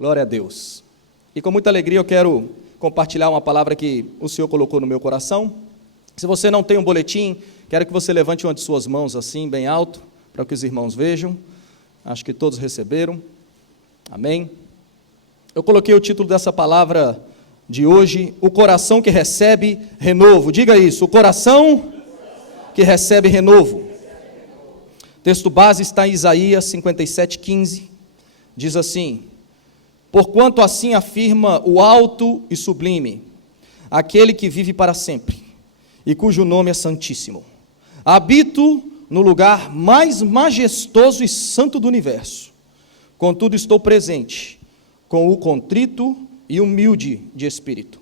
Glória a Deus. E com muita alegria eu quero compartilhar uma palavra que o Senhor colocou no meu coração. Se você não tem um boletim, quero que você levante uma de suas mãos assim, bem alto, para que os irmãos vejam. Acho que todos receberam. Amém. Eu coloquei o título dessa palavra de hoje, o coração que recebe renovo. Diga isso, o coração que recebe renovo. O texto base está em Isaías 57:15. Diz assim: porquanto assim afirma o alto e sublime, aquele que vive para sempre, e cujo nome é santíssimo. Habito no lugar mais majestoso e santo do universo. Contudo estou presente com o contrito e humilde de espírito,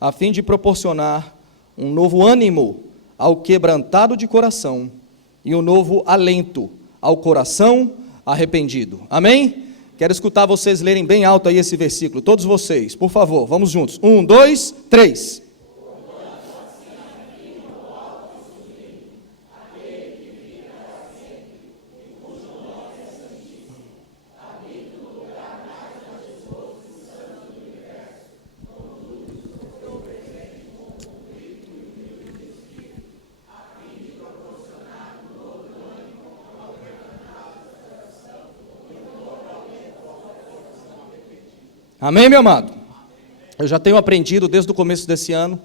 a fim de proporcionar um novo ânimo ao quebrantado de coração e um novo alento ao coração arrependido. Amém? Quero escutar vocês lerem bem alto aí esse versículo, todos vocês, por favor, vamos juntos. 1, 2, 3. Amém, meu amado? Eu já tenho aprendido desde o começo desse ano,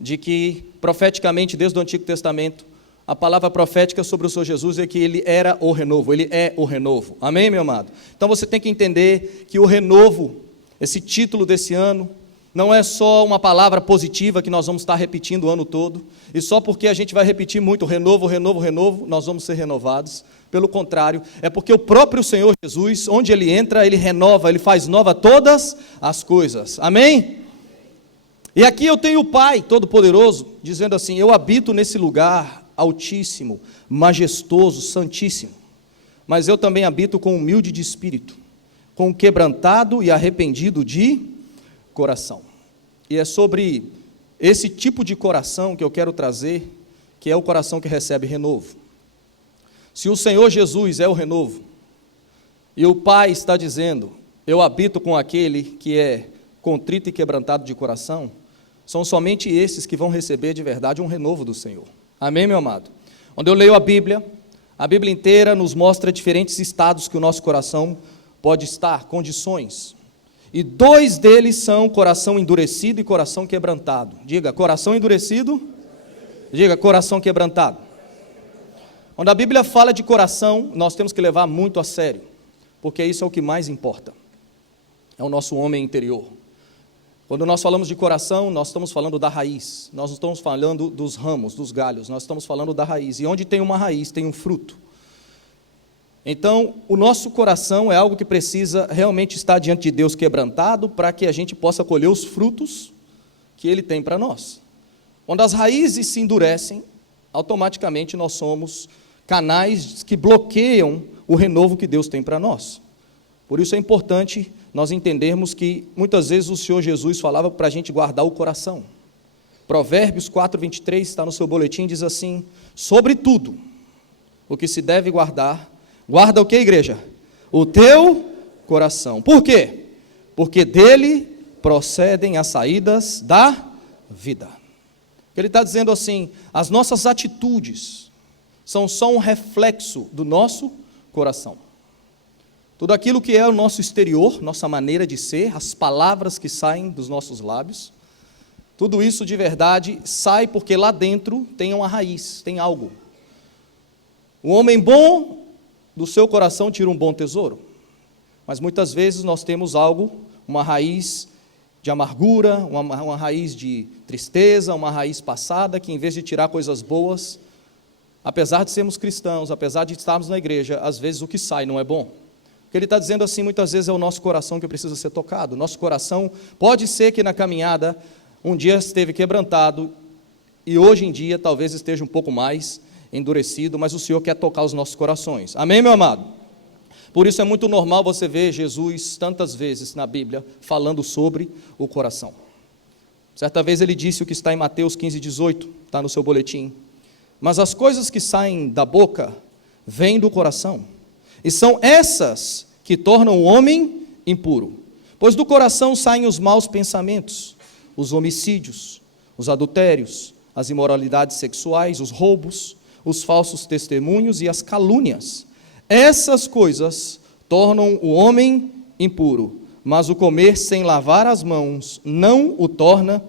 de que profeticamente, desde o Antigo Testamento, a palavra profética sobre o Senhor Jesus é que Ele era o renovo, Ele é o renovo. Amém, meu amado? Então você tem que entender que o renovo, esse título desse ano, não é só uma palavra positiva que nós vamos estar repetindo o ano todo, e só porque a gente vai repetir muito renovo, renovo, renovo, nós vamos ser renovados. Pelo contrário, é porque o próprio Senhor Jesus, onde Ele entra, Ele renova, Ele faz nova todas as coisas. Amém? E aqui eu tenho o Pai Todo-Poderoso, dizendo assim: eu habito nesse lugar altíssimo, majestoso, santíssimo, mas eu também habito com humilde de espírito, com quebrantado e arrependido de coração. E é sobre esse tipo de coração que eu quero trazer, que é o coração que recebe renovo. Se o Senhor Jesus é o renovo, e o Pai está dizendo, eu habito com aquele que é contrito e quebrantado de coração, são somente esses que vão receber de verdade um renovo do Senhor. Amém, meu amado? Quando eu leio a Bíblia inteira nos mostra diferentes estados que o nosso coração pode estar, condições. E dois deles são coração endurecido e coração quebrantado. Diga, coração endurecido, diga, coração quebrantado. Quando a Bíblia fala de coração, nós temos que levar muito a sério, porque isso é o que mais importa, é o nosso homem interior. Quando nós falamos de coração, nós estamos falando da raiz, nós não estamos falando dos ramos, dos galhos, nós estamos falando da raiz, e onde tem uma raiz, tem um fruto. Então, o nosso coração é algo que precisa realmente estar diante de Deus quebrantado, para que a gente possa colher os frutos que Ele tem para nós. Quando as raízes se endurecem, automaticamente nós somos canais que bloqueiam o renovo que Deus tem para nós. Por isso é importante nós entendermos que muitas vezes o Senhor Jesus falava para a gente guardar o coração. Provérbios 4:23 está no seu boletim, diz assim: sobretudo o que se deve guardar, guarda o que, igreja? O teu coração. Por quê? Porque dele procedem as saídas da vida. Ele está dizendo assim, as nossas atitudes são só um reflexo do nosso coração. Tudo aquilo que é o nosso exterior, nossa maneira de ser, as palavras que saem dos nossos lábios, tudo isso de verdade sai porque lá dentro tem uma raiz, tem algo. O homem bom do seu coração tira um bom tesouro, mas muitas vezes nós temos algo, uma raiz de amargura, uma raiz de tristeza, uma raiz passada, que em vez de tirar coisas boas, apesar de sermos cristãos, apesar de estarmos na igreja, às vezes o que sai não é bom. O que ele está dizendo assim, muitas vezes é o nosso coração que precisa ser tocado. Nosso coração pode ser que na caminhada um dia esteve quebrantado e hoje em dia talvez esteja um pouco mais endurecido, mas o Senhor quer tocar os nossos corações. Amém, meu amado? Por isso é muito normal você ver Jesus tantas vezes na Bíblia falando sobre o coração. Certa vez ele disse o que está em Mateus 15:18, está no seu boletim. Mas as coisas que saem da boca vêm do coração, e são essas que tornam o homem impuro. Pois do coração saem os maus pensamentos, os homicídios, os adultérios, as imoralidades sexuais, os roubos, os falsos testemunhos e as calúnias. Essas coisas tornam o homem impuro, mas o comer sem lavar as mãos não o torna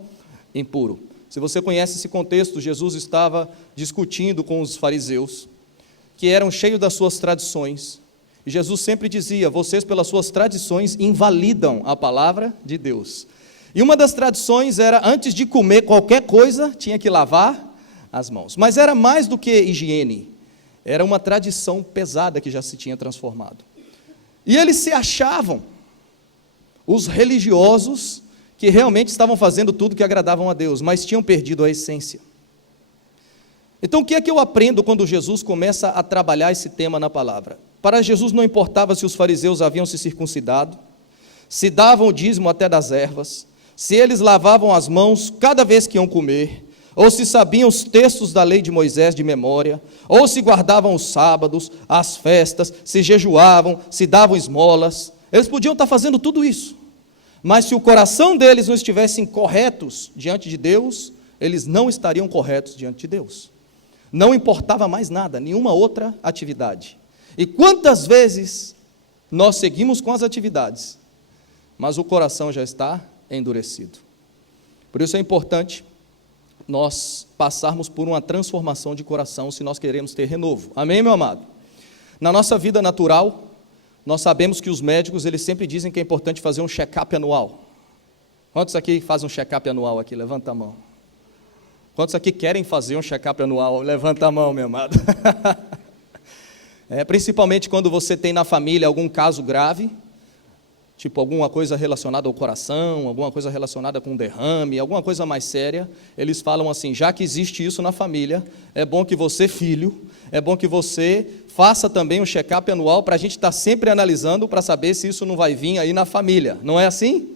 impuro. Se você conhece esse contexto, Jesus estava discutindo com os fariseus, que eram cheios das suas tradições. E Jesus sempre dizia: vocês, pelas suas tradições, invalidam a palavra de Deus. E uma das tradições era, antes de comer qualquer coisa, tinha que lavar as mãos. Mas era mais do que higiene, era uma tradição pesada que já se tinha transformado. E eles se achavam os religiosos que realmente estavam fazendo tudo que agradavam a Deus, mas tinham perdido a essência. Então, o que é que eu aprendo quando Jesus começa a trabalhar esse tema na palavra? Para Jesus não importava se os fariseus haviam se circuncidado, se davam o dízimo até das ervas, se eles lavavam as mãos cada vez que iam comer, ou se sabiam os textos da lei de Moisés de memória, ou se guardavam os sábados, as festas, se jejuavam, se davam esmolas. Eles podiam estar fazendo tudo isso, mas se o coração deles não estivessem corretos diante de Deus, eles não estariam corretos diante de Deus. Não importava mais nada, nenhuma outra atividade. E quantas vezes nós seguimos com as atividades, mas o coração já está endurecido. Por isso é importante nós passarmos por uma transformação de coração se nós queremos ter renovo. Amém, meu amado? Na nossa vida natural, nós sabemos que os médicos, eles sempre dizem que é importante fazer um check-up anual. Quantos aqui fazem um check-up anual aqui? Levanta a mão. Quantos aqui querem fazer um check-up anual? Levanta a mão, meu amado. Principalmente quando você tem na família algum caso grave, tipo alguma coisa relacionada ao coração, alguma coisa relacionada com derrame, alguma coisa mais séria, eles falam assim: já que existe isso na família, é bom que você, filho, é bom que você faça também um check-up anual para a gente estar sempre analisando para saber se isso não vai vir aí na família. Não é assim?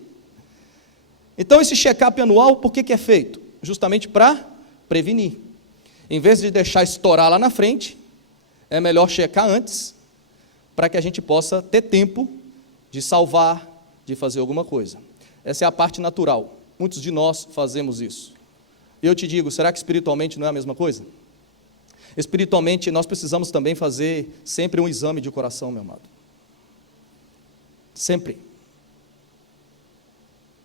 Então esse check-up anual, por que é feito? Justamente para prevenir. Em vez de deixar estourar lá na frente, é melhor checar antes, para que a gente possa ter tempo de salvar, de fazer alguma coisa. Essa é a parte natural. Muitos de nós fazemos isso. E eu te digo, será que espiritualmente não é a mesma coisa? Espiritualmente, nós precisamos também fazer sempre um exame de coração, meu amado. Sempre.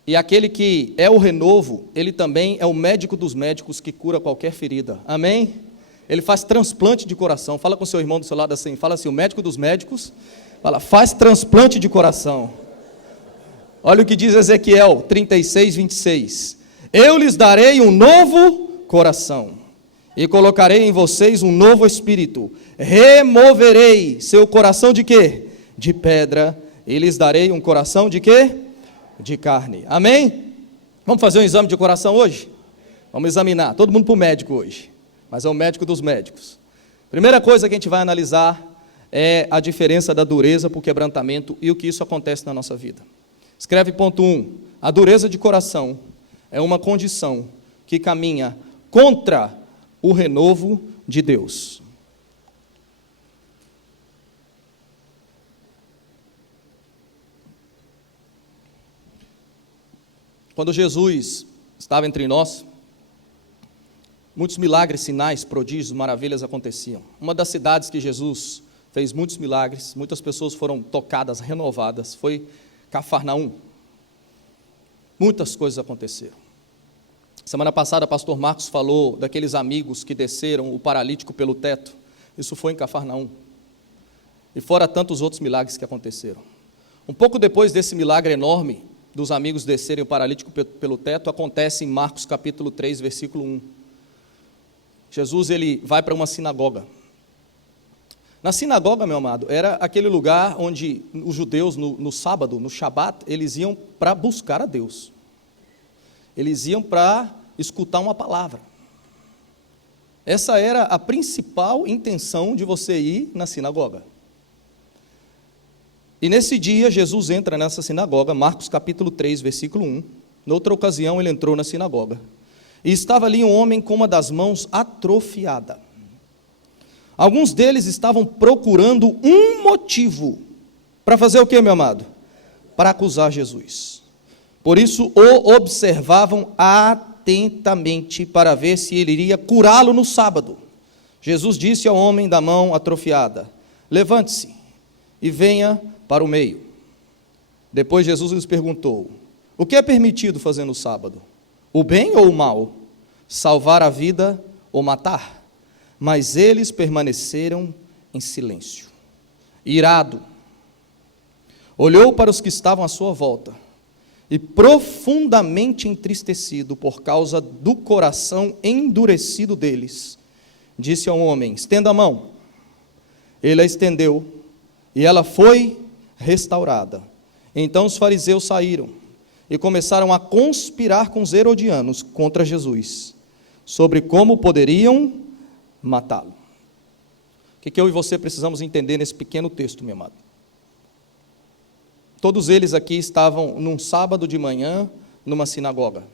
E aquele que é o renovo, ele também é o médico dos médicos que cura qualquer ferida. Amém? Ele faz transplante de coração. Fala com o seu irmão do seu lado assim, fala assim: o médico dos médicos, fala, faz transplante de coração. Olha o que diz Ezequiel 36, 26. Eu lhes darei um novo coração, e colocarei em vocês um novo espírito. Removerei seu coração de quê? De pedra, e lhes darei um coração de quê? De carne. Amém? Vamos fazer um exame de coração hoje? Vamos examinar, todo mundo para o médico hoje, mas é o médico dos médicos. Primeira coisa que a gente vai analisar é a diferença da dureza para o quebrantamento e o que isso acontece na nossa vida. Escreve ponto 1, a dureza de coração é uma condição que caminha contra o renovo de Deus. Quando Jesus estava entre nós, muitos milagres, sinais, prodígios, maravilhas aconteciam. Uma das cidades que Jesus fez muitos milagres, muitas pessoas foram tocadas, renovadas, foi Cafarnaum. Muitas coisas aconteceram. Semana passada, o pastor Marcos falou daqueles amigos que desceram o paralítico pelo teto. Isso foi em Cafarnaum. E fora tantos outros milagres que aconteceram. Um pouco depois desse milagre enorme, dos amigos descerem o paralítico pelo teto, acontece em Marcos capítulo 3, versículo 1. Jesus, ele vai para uma sinagoga. Na sinagoga, meu amado, era aquele lugar onde os judeus, no sábado, no Shabat, eles iam para buscar a Deus. Eles iam para escutar uma palavra. Essa era a principal intenção de você ir na sinagoga. E nesse dia, Jesus entra nessa sinagoga, Marcos capítulo 3, versículo 1. Noutra ocasião, ele entrou na sinagoga. E estava ali um homem com uma das mãos atrofiada. Alguns deles estavam procurando um motivo para fazer o quê, meu amado? para acusar Jesus. Por isso o observavam atentamente para ver se ele iria curá-lo no sábado. Jesus disse ao homem da mão atrofiada: levante-se e venha para o meio. Depois Jesus lhes perguntou: o que é permitido fazer no sábado? O bem ou o mal? Salvar a vida ou matar? Mas eles permaneceram em silêncio. Irado, olhou para os que estavam à sua volta e, profundamente entristecido por causa do coração endurecido deles, disse ao homem: estenda a mão. Ele a estendeu e ela foi restaurada. Então os fariseus saíram e começaram a conspirar com os herodianos contra Jesus, sobre como poderiam matá-lo. O que eu e você precisamos entender nesse pequeno texto, meu amado? Todos eles aqui estavam num sábado de manhã, numa sinagoga.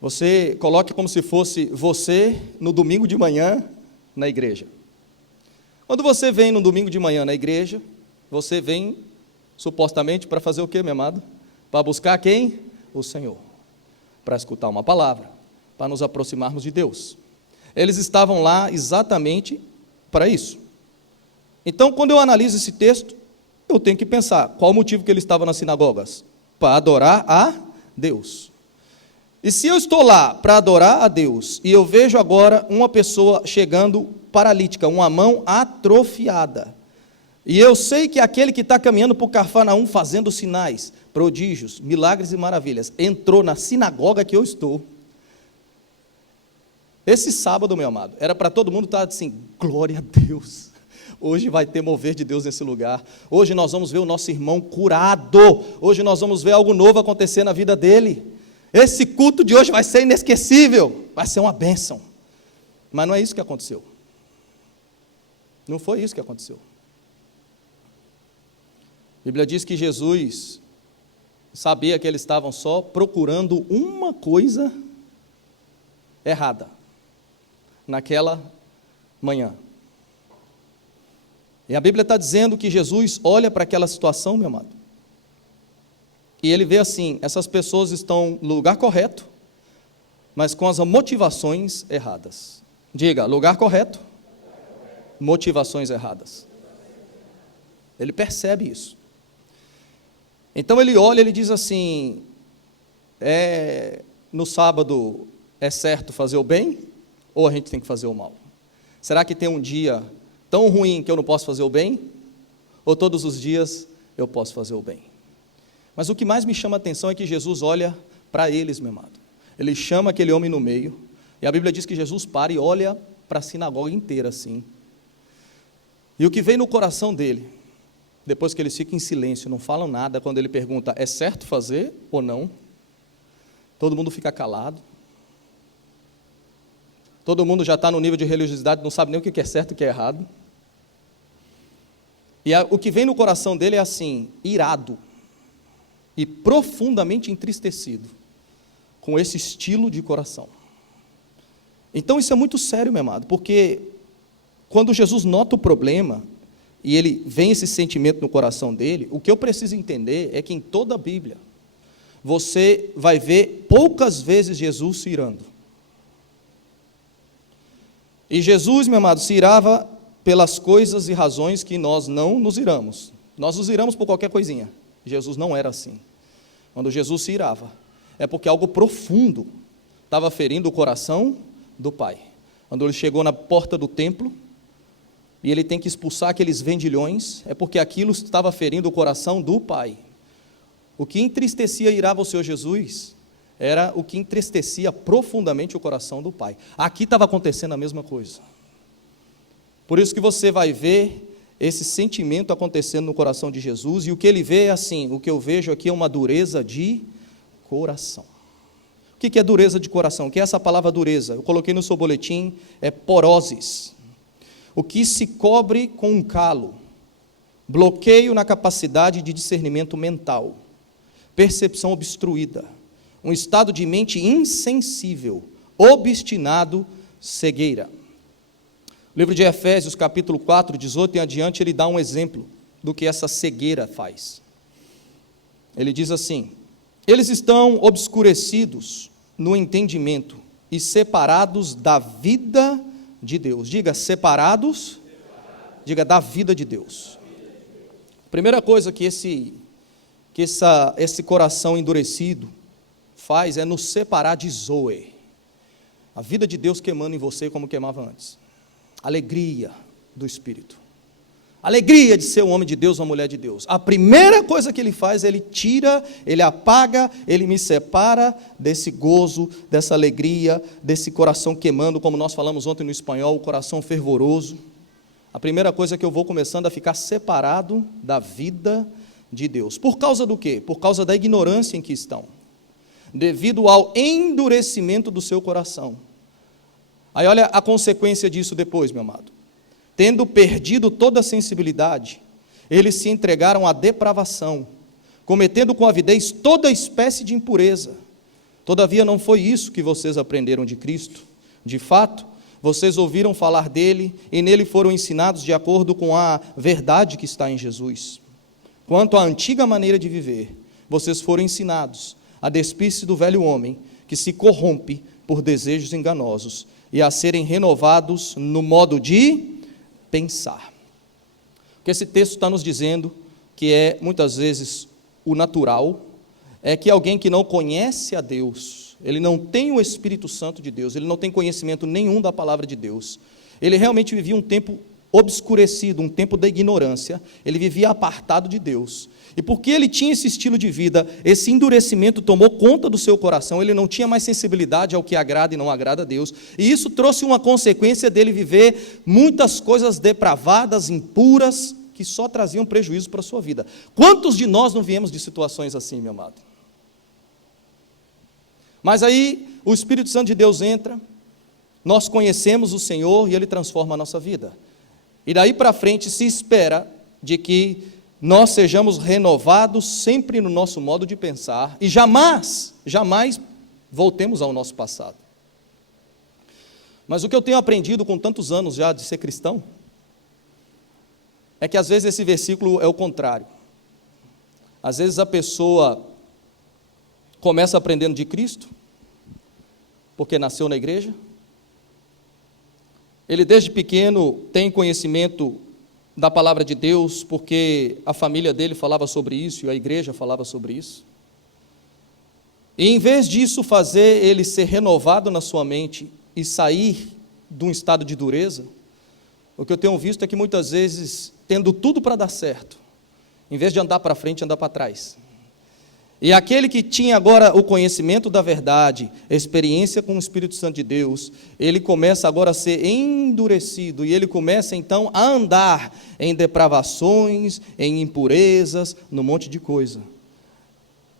Você coloque como se fosse você no domingo de manhã na igreja. Quando você vem no domingo de manhã na igreja, você vem supostamente para fazer o quê, meu amado? Para buscar quem? O Senhor. Para escutar uma palavra, para nos aproximarmos de Deus. Eles estavam lá exatamente para isso. Então, quando eu analiso esse texto, eu tenho que pensar, qual o motivo que ele estava nas sinagogas? Para adorar a Deus. E se eu estou lá para adorar a Deus, e eu vejo agora uma pessoa chegando paralítica, uma mão atrofiada, e eu sei que aquele que está caminhando por Cafarnaum, fazendo sinais, prodígios, milagres e maravilhas, entrou na sinagoga que eu estou. Esse sábado, meu amado, era para todo mundo estar assim: glória a Deus, hoje vai ter mover de Deus nesse lugar, hoje nós vamos ver o nosso irmão curado, hoje nós vamos ver algo novo acontecer na vida dele, esse culto de hoje vai ser inesquecível, vai ser uma bênção. Mas não é isso que aconteceu, não foi isso que aconteceu. A Bíblia diz que Jesus sabia que eles estavam só procurando uma coisa errada naquela manhã. E a Bíblia está dizendo que Jesus olha para aquela situação, meu amado, e ele vê assim: essas pessoas estão no lugar correto, mas com as motivações erradas. Diga: lugar correto, motivações erradas. Ele percebe isso. Então ele olha, ele diz assim: no sábado é certo fazer o bem, ou a gente tem que fazer o mal? Será que tem um dia tão ruim que eu não posso fazer o bem? Ou todos os dias eu posso fazer o bem? Mas o que mais me chama a atenção é que Jesus olha para eles, meu amado. Ele chama aquele homem no meio, e a Bíblia diz que Jesus para e olha para a sinagoga inteira assim. E o que vem no coração dele, depois que eles ficam em silêncio, não falam nada, quando ele pergunta: é certo fazer ou não? Todo mundo fica calado. Todo mundo já está no nível de religiosidade, não sabe nem o que é certo e o que é errado. E o que vem no coração dele é assim: irado e profundamente entristecido com esse estilo de coração. Então isso é muito sério, meu amado, porque quando Jesus nota o problema e ele vem esse sentimento no coração dele, o que eu preciso entender é que em toda a Bíblia você vai ver poucas vezes Jesus se irando. E Jesus, meu amado, se irava pelas coisas e razões que nós não nos iramos. Nós nos iramos por qualquer coisinha. Jesus não era assim. Quando Jesus se irava, é porque algo profundo estava ferindo o coração do Pai. Quando ele chegou na porta do templo, e ele tem que expulsar aqueles vendilhões, é porque aquilo estava ferindo o coração do Pai. O que entristecia e irava o Senhor Jesus era o que entristecia profundamente o coração do Pai. Aqui estava acontecendo a mesma coisa. Por isso que você vai ver esse sentimento acontecendo no coração de Jesus, e o que ele vê é assim: o que eu vejo aqui é uma dureza de coração. O que é dureza de coração? O que é essa palavra dureza? Eu coloquei no seu boletim, é poroses. O que se cobre com um calo, bloqueio na capacidade de discernimento mental, percepção obstruída, um estado de mente insensível, obstinado, cegueira. O livro de Efésios, capítulo 4, 18 em adiante, ele dá um exemplo do que essa cegueira faz. Ele diz assim: eles estão obscurecidos no entendimento e separados da vida de Deus. Diga, separados, diga, da vida de Deus. Primeira coisa que esse coração endurecido faz é nos separar de Zoe, a vida de Deus queimando em você como queimava antes. Alegria do Espírito, alegria de ser um homem de Deus, uma mulher de Deus. A primeira coisa que ele faz, ele tira, ele apaga, ele me separa desse gozo, dessa alegria, desse coração queimando, como nós falamos ontem no espanhol, o coração fervoroso. A primeira coisa é que eu vou começando a ficar separado da vida de Deus. Por causa do quê? Por causa da ignorância em que estão, devido ao endurecimento do seu coração. Aí olha a consequência disso depois, meu amado. Tendo perdido toda a sensibilidade, eles se entregaram à depravação, cometendo com avidez toda espécie de impureza. Todavia não foi isso que vocês aprenderam de Cristo. De fato, vocês ouviram falar dele e nele foram ensinados de acordo com a verdade que está em Jesus. Quanto à antiga maneira de viver, vocês foram ensinados a despir-se do velho homem, que se corrompe por desejos enganosos, e a serem renovados no modo de pensar. O que esse texto está nos dizendo, que é muitas vezes o natural, é que alguém que não conhece a Deus, ele não tem o Espírito Santo de Deus, ele não tem conhecimento nenhum da palavra de Deus, ele realmente vivia um tempo obscurecido, um tempo da ignorância, ele vivia apartado de Deus. E porque ele tinha esse estilo de vida, esse endurecimento tomou conta do seu coração, ele não tinha mais sensibilidade ao que agrada e não agrada a Deus, e isso trouxe uma consequência dele viver muitas coisas depravadas, impuras, que só traziam prejuízo para a sua vida. Quantos de nós não viemos de situações assim, meu amado? Mas aí o Espírito Santo de Deus entra, nós conhecemos o Senhor e Ele transforma a nossa vida. E daí para frente se espera de que nós sejamos renovados sempre no nosso modo de pensar e jamais voltemos ao nosso passado. Mas o que eu tenho aprendido com tantos anos já de ser cristão, é que às vezes esse versículo é o contrário. Às vezes a pessoa começa aprendendo de Cristo, porque nasceu na igreja, ele desde pequeno tem conhecimento da palavra de Deus, porque a família dele falava sobre isso, e a igreja falava sobre isso, e em vez disso fazer ele ser renovado na sua mente, e sair de um estado de dureza, o que eu tenho visto é que muitas vezes, tendo tudo para dar certo, em vez de andar para frente, andar para trás. E aquele que tinha agora o conhecimento da verdade, a experiência com o Espírito Santo de Deus, ele começa agora a ser endurecido, e ele começa então a andar em depravações, em impurezas, num monte de coisa.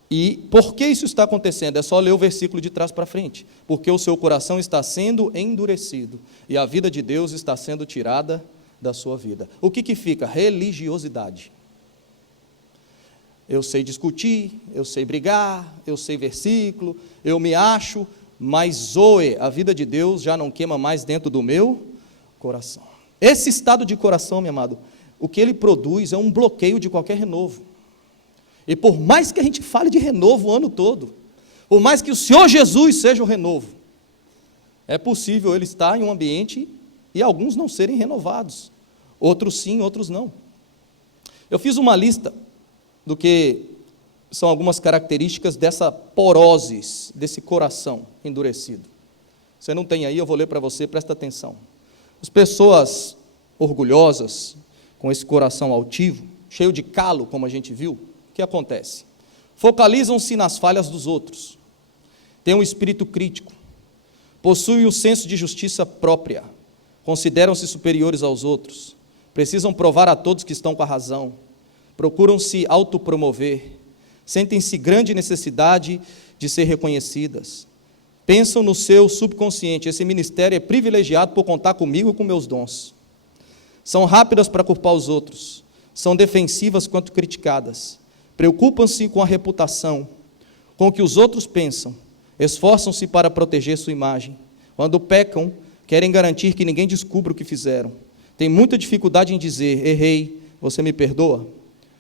E por que isso está acontecendo? É só ler o versículo de trás para frente. Porque o seu coração está sendo endurecido, e a vida de Deus está sendo tirada da sua vida. O que fica? Religiosidade. Eu sei discutir, eu sei brigar, eu sei versículo, eu me acho, mas Zoe, a vida de Deus já não queima mais dentro do meu coração. Esse estado de coração, meu amado, o que ele produz é um bloqueio de qualquer renovo. E por mais que a gente fale de renovo o ano todo, por mais que o Senhor Jesus seja o renovo, é possível ele estar em um ambiente e alguns não serem renovados, outros sim, outros não. Eu fiz uma lista do que são algumas características dessa porose, desse coração endurecido. Você não tem aí, eu vou ler para você, presta atenção. As pessoas orgulhosas, com esse coração altivo, cheio de calo, como a gente viu, o que acontece? Focalizam-se nas falhas dos outros, têm um espírito crítico, possuem o senso de justiça própria, consideram-se superiores aos outros, precisam provar a todos que estão com a razão, procuram se autopromover, sentem-se grande necessidade de ser reconhecidas, pensam no seu subconsciente, esse ministério é privilegiado por contar comigo e com meus dons, são rápidas para culpar os outros, são defensivas quanto criticadas, preocupam-se com a reputação, com o que os outros pensam, esforçam-se para proteger sua imagem, quando pecam, querem garantir que ninguém descubra o que fizeram, têm muita dificuldade em dizer, errei, você me perdoa?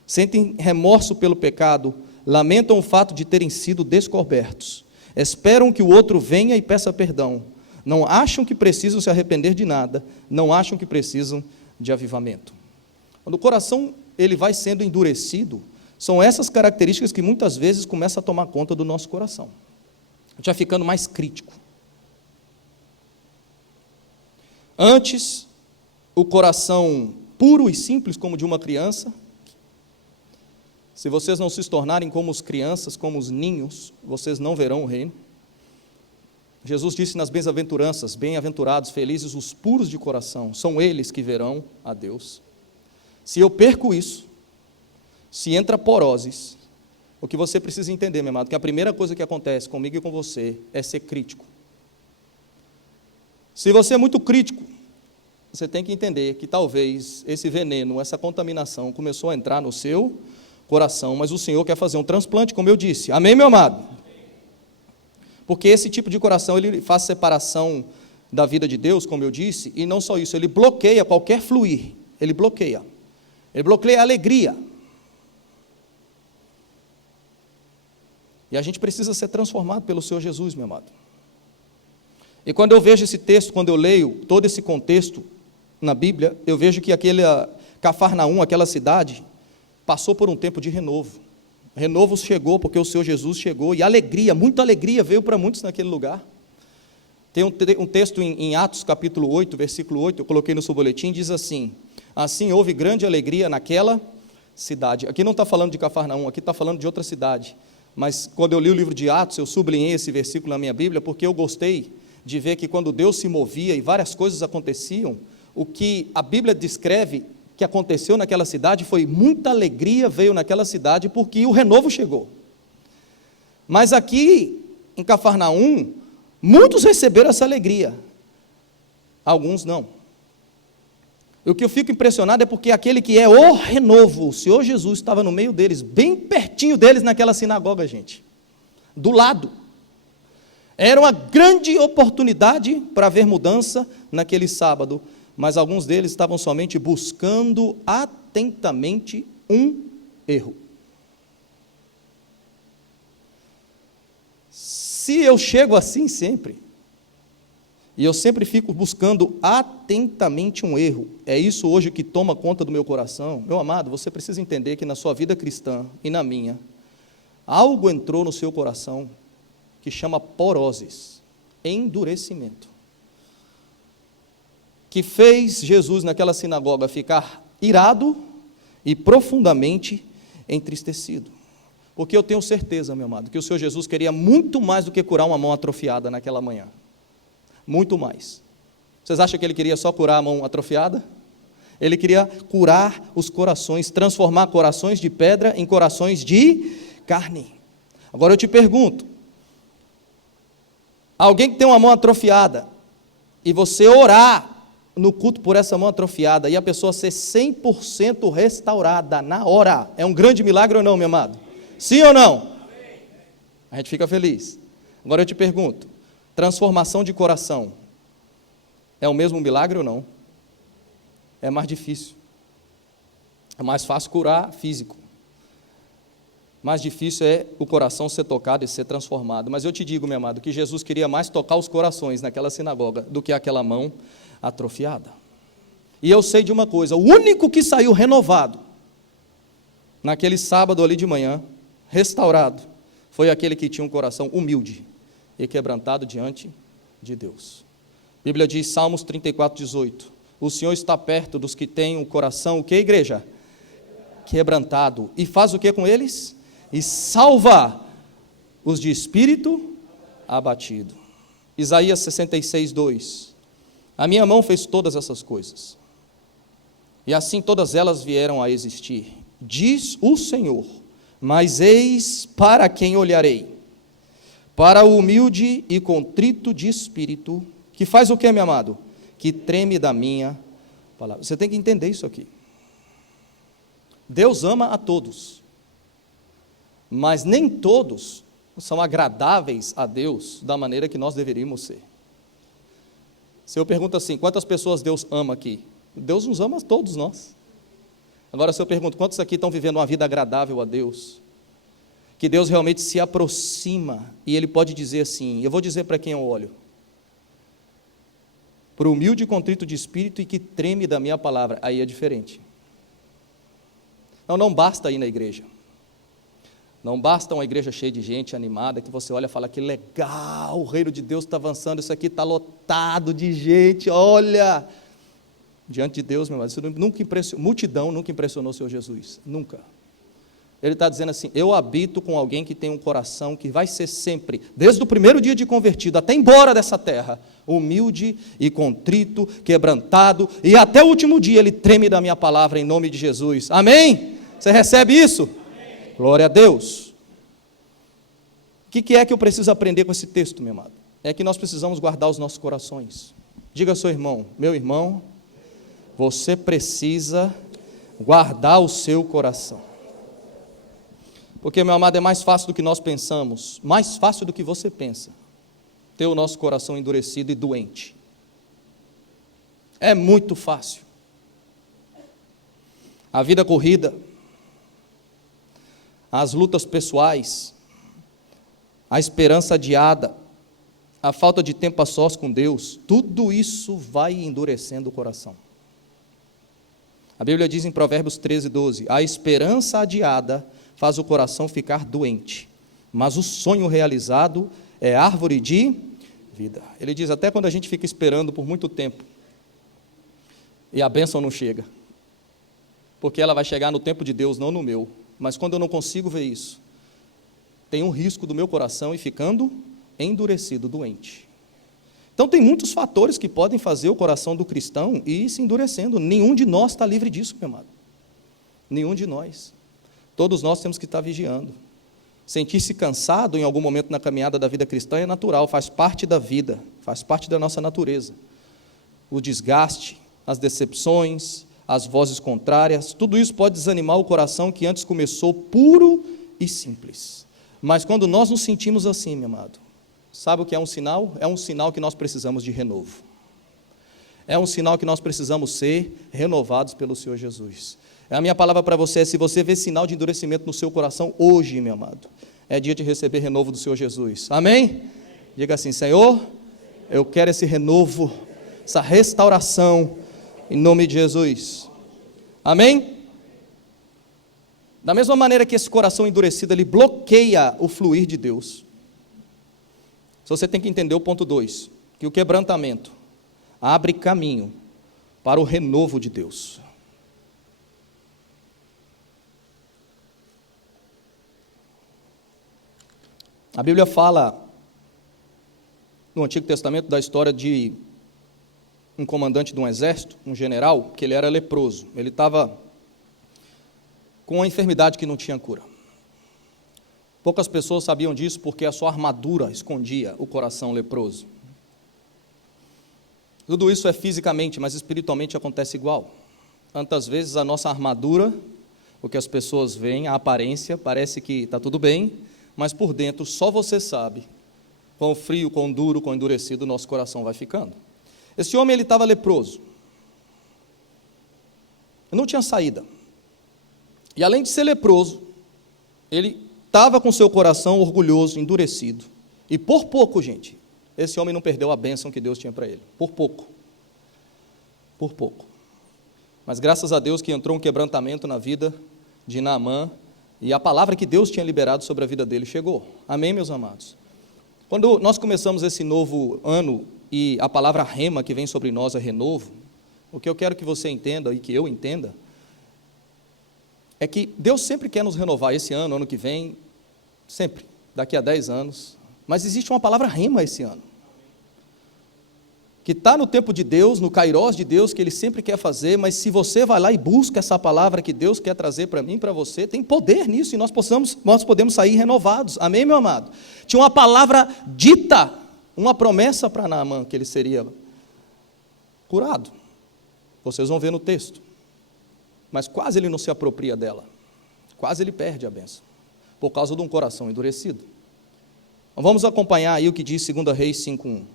Sentem remorso pelo pecado, lamentam o fato de terem sido descobertos, esperam que o outro venha e peça perdão, não acham que precisam se arrepender de nada, não acham que precisam de avivamento. Quando o coração ele vai sendo endurecido, são essas características que muitas vezes começam a tomar conta do nosso coração. A gente vai ficando mais crítico. Antes, o coração puro e simples como de uma criança. Se vocês não se tornarem como as crianças, como os ninhos, vocês não verão o reino. Jesus disse nas bem-aventuranças, bem-aventurados, felizes os puros de coração, são eles que verão a Deus. Se eu perco isso, se entra poroses, o que você precisa entender, meu amado, que a primeira coisa que acontece comigo e com você é ser crítico. Se você é muito crítico, você tem que entender que talvez esse veneno, essa contaminação começou a entrar no seu coração, mas o Senhor quer fazer um transplante, como eu disse. Amém, meu amado? Porque esse tipo de coração, ele faz separação da vida de Deus, como eu disse, e não só isso, ele bloqueia qualquer fluir, ele bloqueia a alegria. E a gente precisa ser transformado pelo Senhor Jesus, meu amado. E quando eu vejo esse texto, quando eu leio todo esse contexto na Bíblia, eu vejo que aquele Cafarnaum, aquela cidade, passou por um tempo de renovo. Renovo chegou porque o Senhor Jesus chegou, e alegria, muita alegria veio para muitos naquele lugar. Tem um texto em Atos capítulo 8, versículo 8, eu coloquei no seu boletim, diz assim: assim houve grande alegria naquela cidade. Aqui não está falando de Cafarnaum, aqui está falando de outra cidade. Mas quando eu li o livro de Atos, eu sublinhei esse versículo na minha Bíblia, porque eu gostei de ver que quando Deus se movia e várias coisas aconteciam, o que a Bíblia descreve que aconteceu naquela cidade foi muita alegria veio naquela cidade, porque o renovo chegou. Mas aqui, em Cafarnaum, muitos receberam essa alegria, alguns não. E o que eu fico impressionado é porque aquele que é o renovo, o Senhor Jesus, estava no meio deles, bem pertinho deles naquela sinagoga, gente, do lado. Era uma grande oportunidade para ver mudança naquele sábado, mas alguns deles estavam somente buscando atentamente um erro. Se eu chego assim sempre, e eu sempre fico buscando atentamente um erro, é isso hoje que toma conta do meu coração, meu amado, você precisa entender que na sua vida cristã e na minha, algo entrou no seu coração que chama poroses, endurecimento, que fez Jesus naquela sinagoga ficar irado e profundamente entristecido. Porque eu tenho certeza, meu amado, que o Senhor Jesus queria muito mais do que curar uma mão atrofiada naquela manhã. Muito mais. Vocês acham que ele queria só curar a mão atrofiada? Ele queria curar os corações, transformar corações de pedra em corações de carne. Agora eu te pergunto, alguém que tem uma mão atrofiada, e você orar no culto por essa mão atrofiada, e a pessoa ser 100% restaurada na hora, é um grande milagre ou não, meu amado? Sim ou não? A gente fica feliz. Agora eu te pergunto, transformação de coração, é o mesmo milagre ou não? É mais difícil. É mais fácil curar físico. Mais difícil é o coração ser tocado e ser transformado. Mas eu te digo, meu amado, que Jesus queria mais tocar os corações naquela sinagoga do que aquela mão atrofiada. E eu sei de uma coisa, o único que saiu renovado naquele sábado ali de manhã, restaurado, foi aquele que tinha um coração humilde e quebrantado diante de Deus. A Bíblia diz, Salmos 34:18, o Senhor está perto dos que têm o coração, o que, igreja? Quebrantado. E faz o que com eles? E salva os de espírito abatido. Isaías 66:2, a minha mão fez todas essas coisas, e assim todas elas vieram a existir, diz o Senhor, mas eis para quem olharei, para o humilde e contrito de espírito, que faz o que, meu amado? Que treme da minha palavra. Você tem que entender isso aqui. Deus ama a todos, mas nem todos são agradáveis a Deus da maneira que nós deveríamos ser. Se eu pergunto assim, quantas pessoas Deus ama aqui? Deus nos ama a todos nós. Agora se eu pergunto, quantos aqui estão vivendo uma vida agradável a Deus? que Deus realmente se aproxima e Ele pode dizer assim, eu vou dizer para quem eu olho, para o humilde e contrito de espírito e que treme da minha palavra, aí é diferente. Não basta ir na igreja, não basta uma igreja cheia de gente animada, que você olha e fala, que legal, o reino de Deus está avançando, isso aqui está lotado de gente, olha, diante de Deus, meu irmão, isso nunca impressionou, multidão nunca impressionou o Senhor Jesus, nunca. Ele está dizendo assim, eu habito com alguém que tem um coração que vai ser sempre, desde o primeiro dia de convertido, até embora dessa terra, humilde e contrito, quebrantado, e até o último dia ele treme da minha palavra em nome de Jesus, amém? Você recebe isso? Amém. Glória a Deus. O que é que eu preciso aprender com esse texto, meu amado? É que nós precisamos guardar os nossos corações. Diga ao seu irmão, meu irmão, você precisa guardar o seu coração. Porque, meu amado, é mais fácil do que nós pensamos, mais fácil do que você pensa, ter o nosso coração endurecido e doente. É muito fácil. A vida corrida, as lutas pessoais, a esperança adiada, a falta de tempo a sós com Deus, tudo isso vai endurecendo o coração. A Bíblia diz em Provérbios 13:12, a esperança adiada faz o coração ficar doente, mas o sonho realizado é árvore de vida. Ele diz, até quando a gente fica esperando por muito tempo, e a bênção não chega, porque ela vai chegar no tempo de Deus, não no meu, mas quando eu não consigo ver isso, tem um risco do meu coração ir ficando endurecido, doente. Então tem muitos fatores que podem fazer o coração do cristão ir se endurecendo, nenhum de nós está livre disso, meu amado, nenhum de nós. Todos nós temos que estar vigiando. Sentir-se cansado em algum momento na caminhada da vida cristã é natural, faz parte da vida, faz parte da nossa natureza. O desgaste, as decepções, as vozes contrárias, tudo isso pode desanimar o coração que antes começou puro e simples. Mas quando nós nos sentimos assim, meu amado, sabe o que é um sinal? É um sinal que nós precisamos de renovo. É um sinal que nós precisamos ser renovados pelo Senhor Jesus. A minha palavra para você é, se você vê sinal de endurecimento no seu coração, hoje, meu amado, é dia de receber renovo do Senhor Jesus. Amém? Diga assim, Senhor, eu quero esse renovo, essa restauração, em nome de Jesus. Amém? Da mesma maneira que esse coração endurecido, ele bloqueia o fluir de Deus. Você tem que entender o ponto 2, que o quebrantamento abre caminho para o renovo de Deus. A Bíblia fala, no Antigo Testamento, da história de um comandante de um exército, um general, que ele era leproso. Ele estava com uma enfermidade que não tinha cura. Poucas pessoas sabiam disso porque a sua armadura escondia o coração leproso. Tudo isso é fisicamente, mas espiritualmente acontece igual. Tantas vezes a nossa armadura, o que as pessoas veem, a aparência, parece que está tudo bem, mas por dentro só você sabe quão frio, quão duro, quão endurecido o nosso coração vai ficando. Esse homem, ele estava leproso, não tinha saída, e além de ser leproso, ele estava com seu coração orgulhoso, endurecido, e por pouco, gente, esse homem não perdeu a bênção que Deus tinha para ele, por pouco, mas graças a Deus que entrou um quebrantamento na vida de Naamã, e a palavra que Deus tinha liberado sobre a vida dele chegou. Amém, meus amados? Quando nós começamos esse novo ano, e a palavra rema que vem sobre nós é renovo, o que eu quero que você entenda, e que eu entenda, é que Deus sempre quer nos renovar esse ano, ano que vem, sempre, daqui a 10 anos, mas existe uma palavra rema esse ano, que está no tempo de Deus, no kairós de Deus, que Ele sempre quer fazer, mas se você vai lá e busca essa palavra que Deus quer trazer para mim, para você, tem poder nisso, e nós podemos sair renovados, amém, meu amado? Tinha uma palavra dita, uma promessa para Naamã, que ele seria curado, vocês vão ver no texto, mas quase ele não se apropria dela, quase ele perde a bênção, por causa de um coração endurecido. Então, vamos acompanhar aí o que diz 2 Reis 5:1.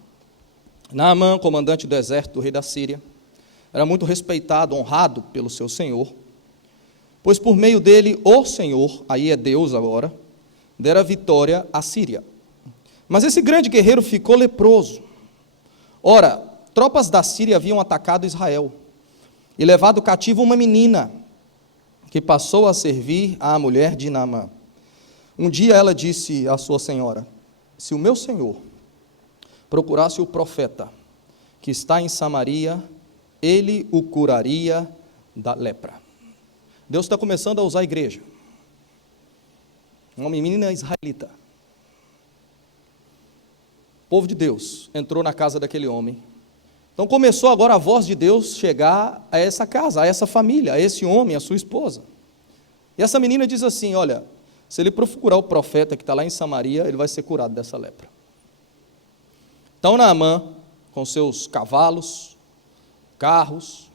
Naamã, comandante do exército do rei da Síria, era muito respeitado, honrado pelo seu senhor, pois por meio dele o Senhor, aí é Deus agora, dera vitória à Síria. Mas esse grande guerreiro ficou leproso. Ora, tropas da Síria haviam atacado Israel e levado cativo uma menina, que passou a servir à mulher de Naamã. Um dia ela disse à sua senhora: se o meu senhor procurasse o profeta que está em Samaria, ele o curaria da lepra. Deus está começando a usar a igreja. Uma menina israelita. O povo de Deus entrou na casa daquele homem. Então começou agora a voz de Deus chegar a essa casa, a essa família, a esse homem, a sua esposa. E essa menina diz assim: olha, se ele procurar o profeta que está lá em Samaria, ele vai ser curado dessa lepra. Então Naamã, com seus cavalos, carros,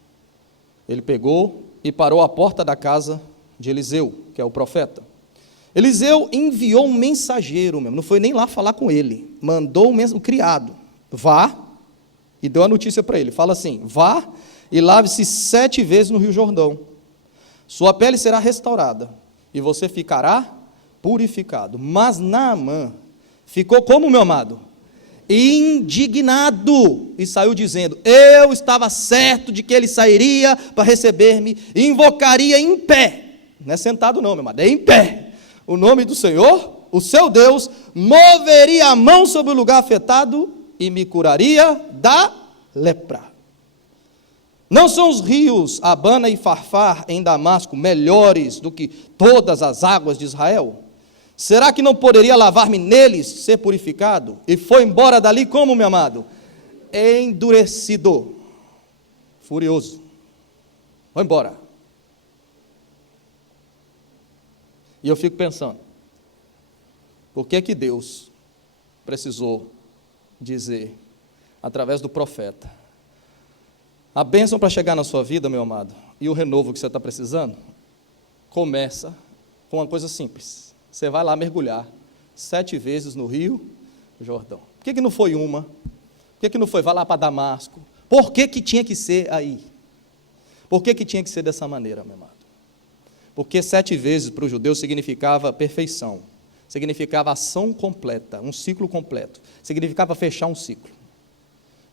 ele pegou e parou à porta da casa de Eliseu, que é o profeta. Eliseu enviou um mensageiro mesmo, não foi nem lá falar com ele, mandou um criado: vá, e deu a notícia para ele, fala assim: vá e lave-se 7 vezes no Rio Jordão, sua pele será restaurada, e você ficará purificado. Mas Naamã ficou como, meu amado? Indignado, e saiu dizendo: eu estava certo de que ele sairia para receber-me, e invocaria em pé, não é sentado não, meu amado, é em pé, o nome do Senhor, o seu Deus, moveria a mão sobre o lugar afetado, e me curaria da lepra. Não são os rios Abana e Farfar em Damasco melhores do que todas as águas de Israel? Será que não poderia lavar-me neles, ser purificado? E foi embora dali como, meu amado? Endurecido, furioso. Foi embora. E eu fico pensando, por que que Deus precisou dizer, através do profeta, a bênção para chegar na sua vida, meu amado, e o renovo que você está precisando, começa com uma coisa simples. Você vai lá mergulhar 7 vezes no Rio Jordão. Por que que não foi uma? Por que que não foi, vai lá para Damasco? Por que que tinha que ser aí? Por que que tinha que ser dessa maneira, meu amado? Porque 7 vezes para o judeu significava perfeição, significava ação completa, um ciclo completo, significava fechar um ciclo.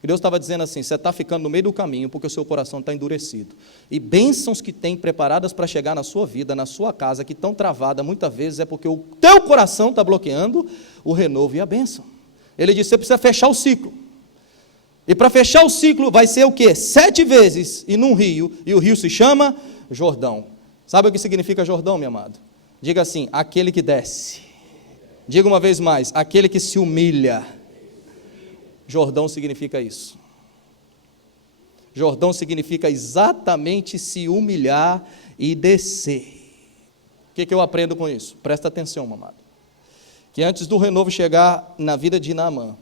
E Deus estava dizendo assim: você está ficando no meio do caminho porque o seu coração está endurecido. E bênçãos que tem preparadas para chegar na sua vida, na sua casa, que estão travadas, muitas vezes é porque o teu coração está bloqueando o renovo e a bênção. Ele disse: você precisa fechar o ciclo. E para fechar o ciclo vai ser o quê? 7 vezes e num rio, e o rio se chama Jordão. Sabe o que significa Jordão, meu amado? Diga assim: aquele que desce. Diga uma vez mais: aquele que se humilha. Jordão significa isso. Jordão significa exatamente se humilhar e descer. O que eu aprendo com isso? Presta atenção, meu amado. Que antes do renovo chegar na vida de Naamã,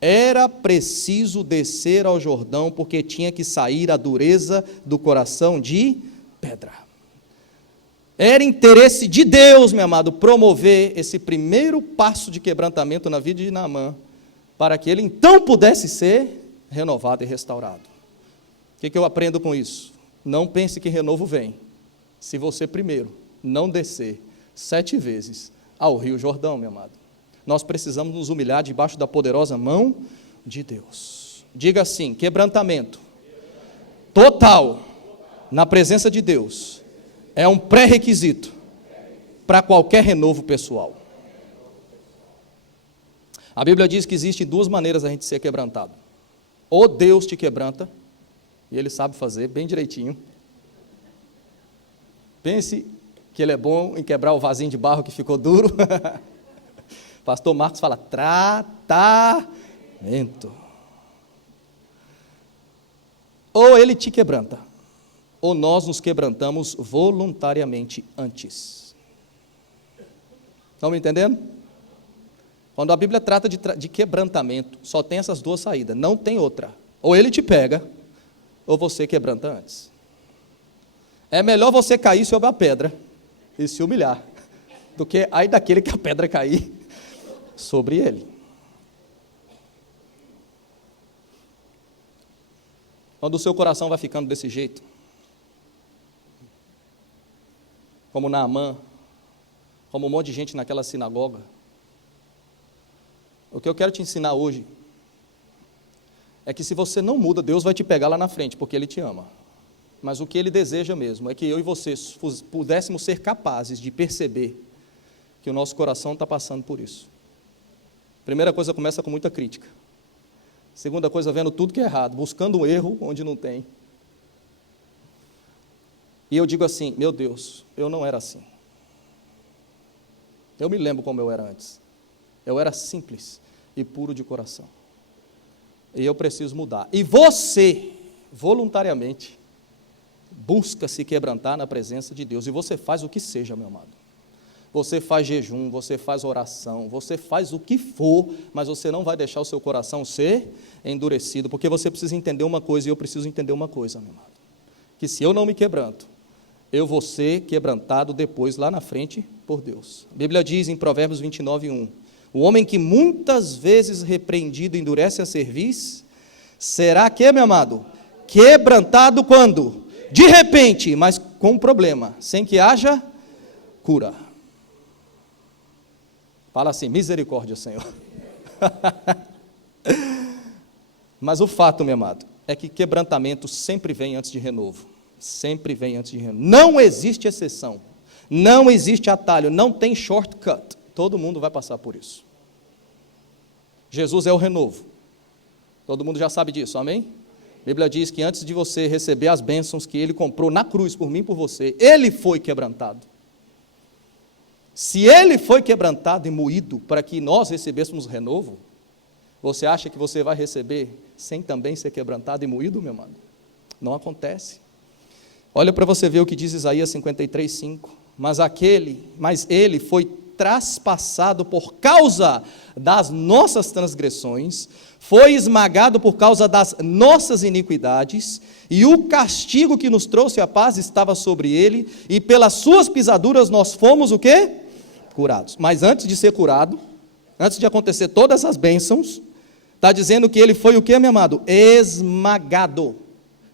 era preciso descer ao Jordão, porque tinha que sair a dureza do coração de pedra. Era interesse de Deus, meu amado, promover esse primeiro passo de quebrantamento na vida de Naamã, para que ele então pudesse ser renovado e restaurado. O que eu aprendo com isso? Não pense que renovo vem, se você primeiro não descer 7 vezes ao Rio Jordão, meu amado. Nós precisamos nos humilhar debaixo da poderosa mão de Deus. Diga assim: quebrantamento total na presença de Deus é um pré-requisito para qualquer renovo pessoal. A Bíblia diz que existem 2 maneiras a gente ser quebrantado. Ou Deus te quebranta, e Ele sabe fazer bem direitinho. Pense que Ele é bom em quebrar o vasinho de barro que ficou duro. Pastor Marcos fala: tratamento. Ou Ele te quebranta, ou nós nos quebrantamos voluntariamente antes. Estão me entendendo? Quando a Bíblia trata de quebrantamento, só tem essas 2 saídas, não tem outra. Ou ele te pega, ou você quebranta antes. É melhor você cair sobre a pedra e se humilhar, do que aí daquele que a pedra cair sobre ele. Quando o seu coração vai ficando desse jeito, como Naamã, como um monte de gente naquela sinagoga. O que eu quero te ensinar hoje é que se você não muda, Deus vai te pegar lá na frente, porque Ele te ama. Mas o que Ele deseja mesmo é que eu e você pudéssemos ser capazes de perceber que o nosso coração está passando por isso. Primeira coisa, começa com muita crítica. Segunda coisa, vendo tudo que é errado, buscando um erro onde não tem. E eu digo assim, meu Deus, eu não era assim. Eu me lembro como eu era antes. Eu era simples e puro de coração. E eu preciso mudar. E você, voluntariamente, busca se quebrantar na presença de Deus. E você faz o que seja, meu amado. Você faz jejum, você faz oração, você faz o que for, mas você não vai deixar o seu coração ser endurecido, porque você precisa entender uma coisa, e eu preciso entender uma coisa, meu amado. Que se eu não me quebranto, eu vou ser quebrantado depois, lá na frente, por Deus. A Bíblia diz em Provérbios 29:1, o homem que muitas vezes repreendido endurece a cerviz, será que, meu amado? Quebrantado quando? De repente, mas com um problema, sem que haja cura. Fala assim, misericórdia, Senhor. Mas o fato, meu amado, é que quebrantamento sempre vem antes de renovo. Sempre vem antes de renovo. Não existe exceção. Não existe atalho. Não tem shortcut. Todo mundo vai passar por isso. Jesus é o renovo. Todo mundo já sabe disso, amém? A Bíblia diz que antes de você receber as bênçãos que Ele comprou na cruz por mim e por você, Ele foi quebrantado. Se Ele foi quebrantado e moído para que nós recebêssemos renovo, você acha que você vai receber sem também ser quebrantado e moído, meu amado? Não acontece. Olha para você ver o que diz Isaías 53:5. Mas Ele foi traspassado por causa das nossas transgressões, foi esmagado por causa das nossas iniquidades, e o castigo que nos trouxe a paz estava sobre Ele, e pelas suas pisaduras nós fomos o quê? Curados. Mas antes de ser curado, antes de acontecer todas essas bênçãos, está dizendo que Ele foi o quê, meu amado? Esmagado.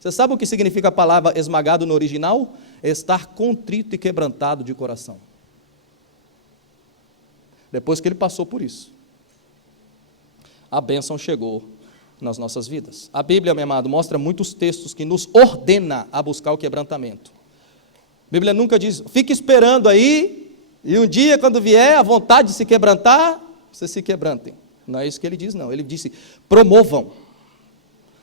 Você sabe o que significa a palavra esmagado no original? Estar contrito e quebrantado de coração. Depois que Ele passou por isso, a bênção chegou nas nossas vidas. A Bíblia, meu amado, mostra muitos textos que nos ordena a buscar o quebrantamento. A Bíblia nunca diz, fique esperando aí, e um dia, quando vier a vontade de se quebrantar, vocês se quebrantem. Não é isso que Ele diz, não. Ele disse, promovam.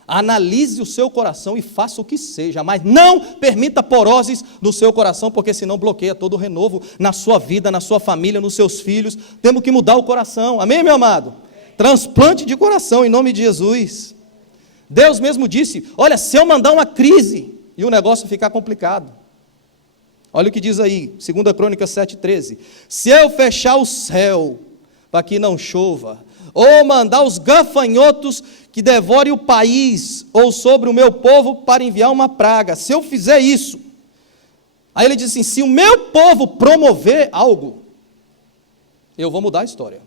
Analise o seu coração e faça o que seja, mas não permita poroses no seu coração, porque senão bloqueia todo o renovo na sua vida, na sua família, nos seus filhos. Temos que mudar o coração, amém, meu amado? Transplante de coração, em nome de Jesus. Deus mesmo disse, olha, se eu mandar uma crise e o negócio ficar complicado, olha o que diz aí, 2 Crônicas 7:13, se eu fechar o céu para que não chova, ou mandar os gafanhotos que devorem o país, ou sobre o meu povo para enviar uma praga, se eu fizer isso, aí ele diz assim, se o meu povo promover algo, eu vou mudar a história,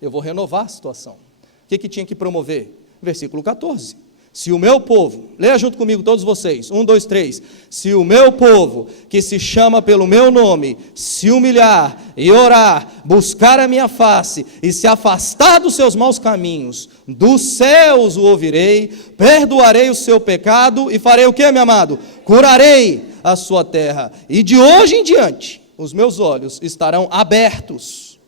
eu vou renovar a situação. O que tinha que promover? Versículo 14, se o meu povo, leia junto comigo todos vocês, 1, 2, 3, se o meu povo, que se chama pelo meu nome, se humilhar e orar, buscar a minha face e se afastar dos seus maus caminhos, dos céus o ouvirei, perdoarei o seu pecado e farei o que, meu amado? Curarei a sua terra, e de hoje em diante, os meus olhos estarão abertos,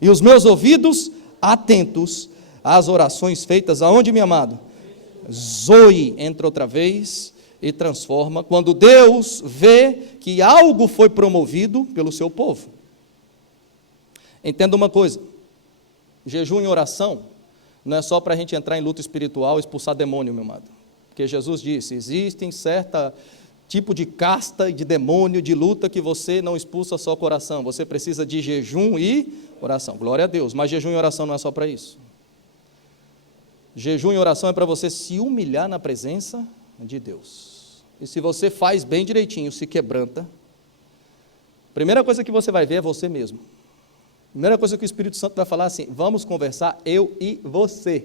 e os meus ouvidos atentos às orações feitas aonde, meu amado? Zoe entra outra vez e transforma, quando Deus vê que algo foi promovido pelo seu povo. Entenda uma coisa, jejum e oração não é só para a gente entrar em luta espiritual e expulsar demônio, meu amado, porque Jesus disse, existem certa tipo de casta e de demônio, de luta que você não expulsa só com oração, você precisa de jejum e oração, glória a Deus, mas jejum e oração não é só para isso. Jejum e oração é para você se humilhar na presença de Deus. E se você faz bem direitinho, se quebranta, a primeira coisa que você vai ver é você mesmo. A primeira coisa que o Espírito Santo vai falar assim, vamos conversar eu e você.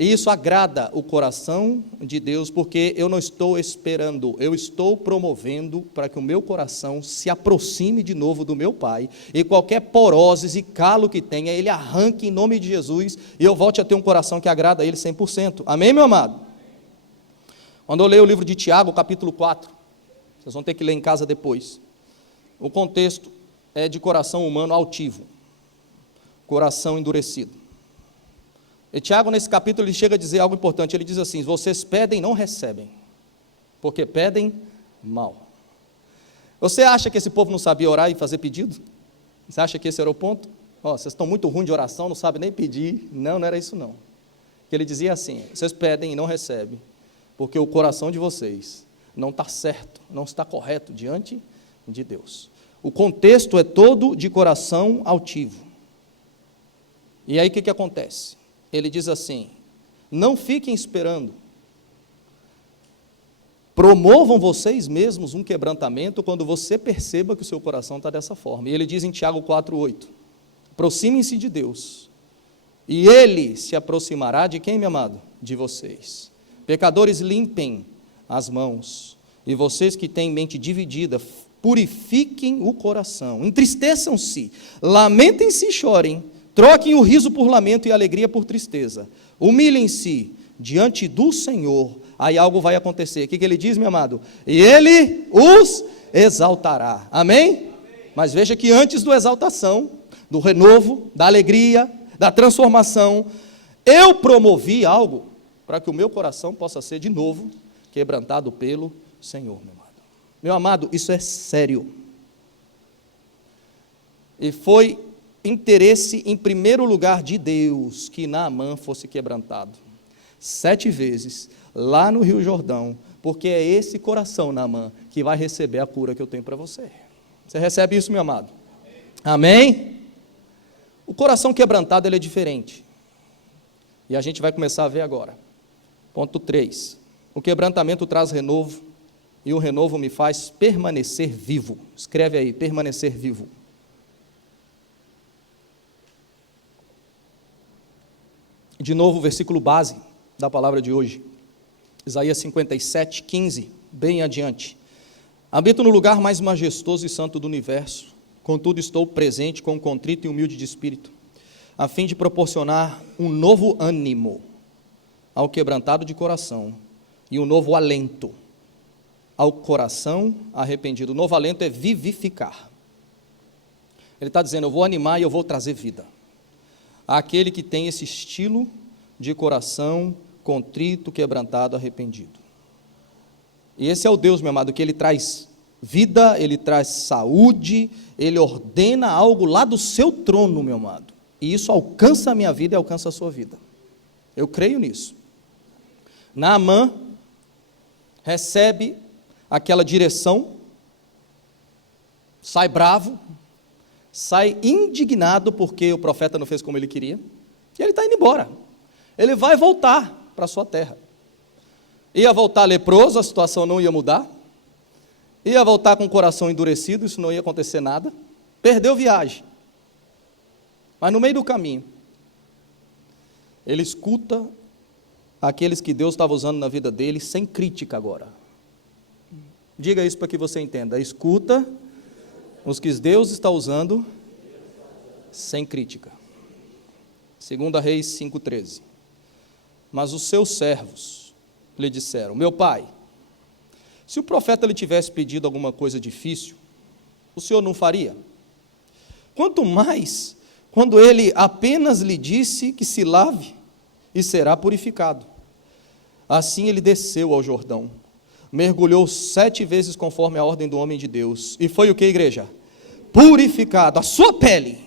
E isso agrada o coração de Deus, porque eu não estou esperando, eu estou promovendo para que o meu coração se aproxime de novo do meu Pai, e qualquer porose e calo que tenha, Ele arranque em nome de Jesus, e eu volte a ter um coração que agrada a Ele 100%. Amém, meu amado? Quando eu leio o livro de Tiago, capítulo 4, vocês vão ter que ler em casa depois, o contexto é de coração humano altivo, coração endurecido. E Tiago, nesse capítulo, ele chega a dizer algo importante. Ele diz assim: vocês pedem e não recebem, porque pedem mal. Você acha que esse povo não sabia orar e fazer pedido? Você acha que esse era o ponto? Vocês estão muito ruins de oração, não sabem nem pedir. Não, não era isso não. Ele dizia assim: vocês pedem e não recebem, porque o coração de vocês não está certo, não está correto diante de Deus. O contexto é todo de coração altivo. E aí o que acontece? Ele diz assim: não fiquem esperando, promovam vocês mesmos um quebrantamento quando você perceba que o seu coração está dessa forma. E ele diz em Tiago 4,8: aproximem-se de Deus, e Ele se aproximará de quem, meu amado? De vocês. Pecadores, limpem as mãos, e vocês que têm mente dividida, purifiquem o coração, entristeçam-se, lamentem-se e chorem. Troquem o riso por lamento e a alegria por tristeza. Humilhem-se diante do Senhor, aí algo vai acontecer. O que ele diz, meu amado? E Ele os exaltará. Amém? Mas veja que antes da exaltação, do renovo, da alegria, da transformação, eu promovi algo para que o meu coração possa ser de novo quebrantado pelo Senhor, meu amado. Meu amado, isso é sério. E foi interesse em primeiro lugar de Deus que Naamã fosse quebrantado 7 vezes lá no Rio Jordão, porque é esse coração, Naamã, que vai receber a cura que eu tenho para você. Você recebe isso, meu amado? Amém? O coração quebrantado, ele é diferente, e a gente vai começar a ver agora. Ponto 3, o quebrantamento traz renovo, e o renovo me faz permanecer vivo. Escreve aí, permanecer vivo. De novo, o versículo base da palavra de hoje, Isaías 57, 15, bem adiante. Habito no lugar mais majestoso e santo do universo, contudo estou presente com um contrito e humilde de espírito, a fim de proporcionar um novo ânimo ao quebrantado de coração e um novo alento ao coração arrependido. O novo alento é vivificar. Ele está dizendo: eu vou animar e eu vou trazer vida àquele que tem esse estilo de coração contrito, quebrantado, arrependido. E esse é o Deus, meu amado, que Ele traz vida, Ele traz saúde, Ele ordena algo lá do seu trono, meu amado. E isso alcança a minha vida e alcança a sua vida. Eu creio nisso. Naamã recebe aquela direção, sai bravo, sai indignado porque o profeta não fez como ele queria, e ele está indo embora. Ele vai voltar para a sua terra. Ia voltar leproso, a situação não ia mudar. Ia voltar com o coração endurecido, isso não ia acontecer nada. Perdeu viagem. Mas no meio do caminho, ele escuta aqueles que Deus estava usando na vida dele, sem crítica agora. Diga isso para que você entenda. Escuta os que Deus está usando sem crítica. 2 Reis 5,13. Mas os seus servos lhe disseram: meu pai, se o profeta lhe tivesse pedido alguma coisa difícil, o senhor não faria? Quanto mais quando ele apenas lhe disse que se lave e será purificado. Assim ele desceu ao Jordão, mergulhou 7 vezes conforme a ordem do homem de Deus, e foi o que, igreja? Purificado. A sua pele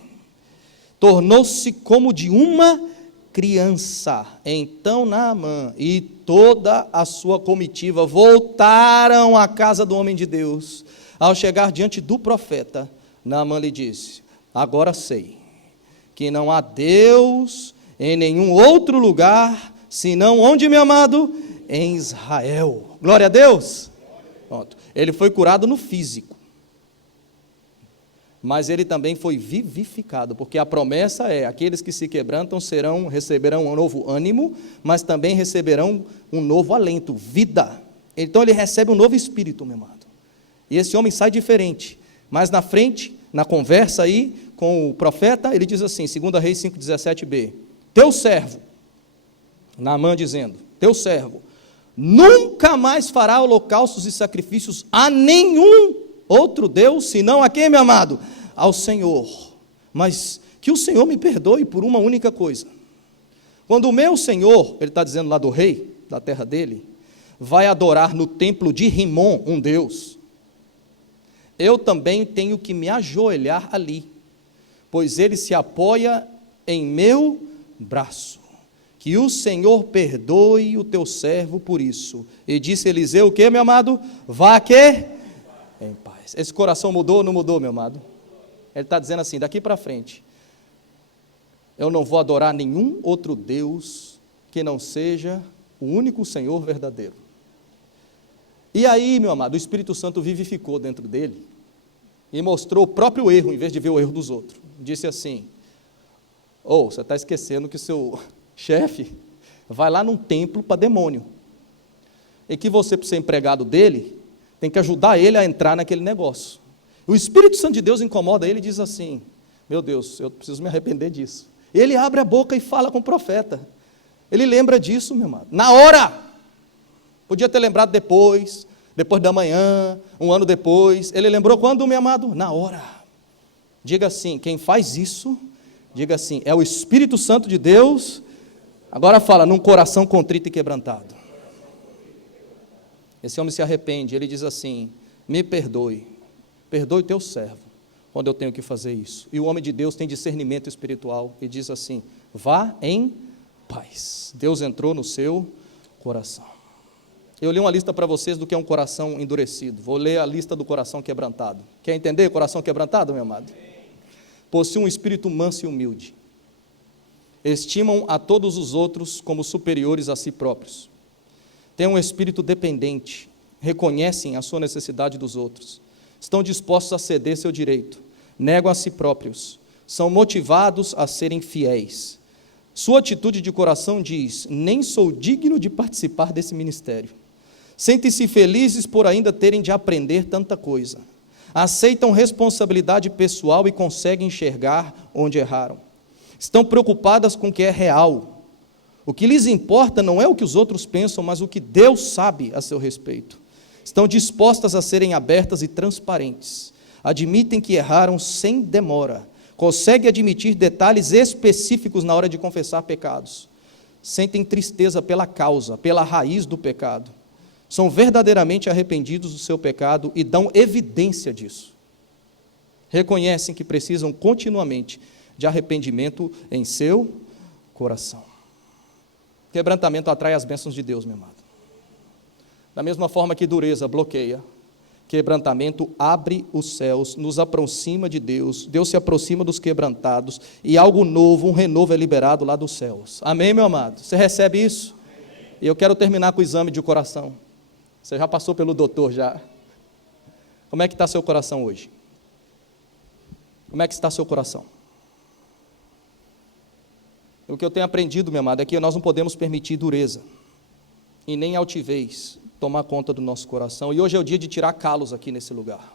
tornou-se como de uma criança. Então Naamã e toda a sua comitiva voltaram à casa do homem de Deus. Ao chegar diante do profeta, Naamã lhe disse: agora sei que não há Deus em nenhum outro lugar, senão onde, meu amado? Em Israel. Glória a Deus. Pronto. Ele foi curado no físico. mas ele também foi vivificado, porque a promessa é: aqueles que se quebrantam receberão um novo ânimo, mas também receberão um novo alento, vida. Então ele recebe um novo espírito, meu amado. E esse homem sai diferente. Mas na frente, na conversa aí com o profeta, ele diz assim, 2 Reis 5,17b: teu servo, Naamã dizendo, teu servo nunca mais fará holocaustos e sacrifícios a nenhum outro Deus, senão a quem, meu amado? Ao Senhor. Mas que o Senhor me perdoe por uma única coisa. Quando o meu Senhor, ele está dizendo lá do rei, da terra dele, vai adorar no templo de Rimon, um Deus, eu também tenho que me ajoelhar ali, pois ele se apoia em meu braço. Que o Senhor perdoe o teu servo por isso. E disse Eliseu, o que, meu amado? Vá que? Em paz. Esse coração mudou ou não mudou, meu amado? Ele está dizendo assim, daqui para frente, eu não vou adorar nenhum outro Deus que não seja o único Senhor verdadeiro. E aí, meu amado, o Espírito Santo vivificou dentro dele e mostrou o próprio erro, em vez de ver o erro dos outros. Disse assim, você está esquecendo que o seu chefe vai lá num templo para demônio, e que você, para ser empregado dele, tem que ajudar ele a entrar naquele negócio. O Espírito Santo de Deus incomoda ele e diz assim, meu Deus, eu preciso me arrepender disso. Ele abre a boca e fala com o profeta. Ele lembra disso, meu amado, na hora. Podia ter lembrado depois da manhã, um ano depois. Ele lembrou quando, meu amado? Na hora. Diga assim, quem faz isso, diga assim, é o Espírito Santo de Deus. Agora fala, num coração contrito e quebrantado. Esse homem se arrepende, ele diz assim, me perdoe o teu servo, quando eu tenho que fazer isso. E o homem de Deus tem discernimento espiritual, e diz assim, vá em paz. Deus entrou no seu coração. Eu li uma lista para vocês do que é um coração endurecido. Vou ler a lista do coração quebrantado. Quer entender coração quebrantado, meu amado? Possui um espírito manso e humilde. Estimam a todos os outros como superiores a si próprios. Têm um espírito dependente. Reconhecem a sua necessidade dos outros. Estão dispostos a ceder seu direito. Negam a si próprios. São motivados a serem fiéis. Sua atitude de coração diz, nem sou digno de participar desse ministério. Sentem-se felizes por ainda terem de aprender tanta coisa. Aceitam responsabilidade pessoal e conseguem enxergar onde erraram. Estão preocupadas com o que é real. O que lhes importa não é o que os outros pensam, mas o que Deus sabe a seu respeito. Estão dispostas a serem abertas e transparentes. Admitem que erraram sem demora. Conseguem admitir detalhes específicos na hora de confessar pecados. Sentem tristeza pela causa, pela raiz do pecado. São verdadeiramente arrependidos do seu pecado e dão evidência disso. Reconhecem que precisam continuamente de arrependimento em seu coração. Quebrantamento atrai as bênçãos de Deus, meu amado. Da mesma forma que dureza bloqueia, quebrantamento abre os céus, nos aproxima de Deus, Deus se aproxima dos quebrantados, e algo novo, um renovo é liberado lá dos céus. Amém, meu amado? Você recebe isso? Amém. E eu quero terminar com o exame de coração. Você já passou pelo doutor já? Como é que está seu coração hoje? Como é que está seu coração? O que eu tenho aprendido, meu amado, é que nós não podemos permitir dureza e nem altivez tomar conta do nosso coração. E hoje é o dia de tirar calos aqui nesse lugar.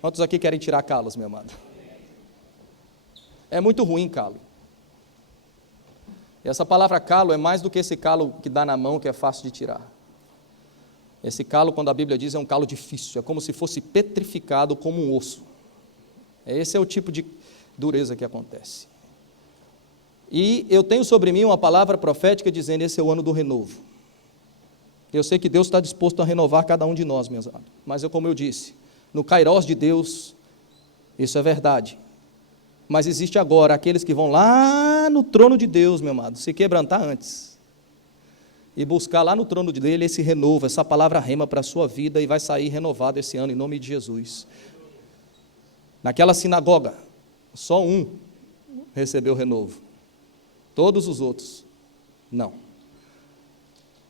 Quantos aqui querem tirar calos, meu amado? É muito ruim calo. E essa palavra calo é mais do que esse calo que dá na mão, que é fácil de tirar. Esse calo, quando a Bíblia diz, é um calo difícil, é como se fosse petrificado como um osso. Esse é o tipo de dureza que acontece. E eu tenho sobre mim uma palavra profética dizendo, esse é o ano do renovo. Eu sei que Deus está disposto a renovar cada um de nós, meus amados. Mas como eu disse, no Kairós de Deus, isso é verdade. Mas existe agora aqueles que vão lá no trono de Deus, meu amado, se quebrantar antes. E buscar lá no trono dele esse renovo, essa palavra rema para a sua vida, e vai sair renovado esse ano, em nome de Jesus. Naquela sinagoga, só um recebeu renovo. Todos os outros, não.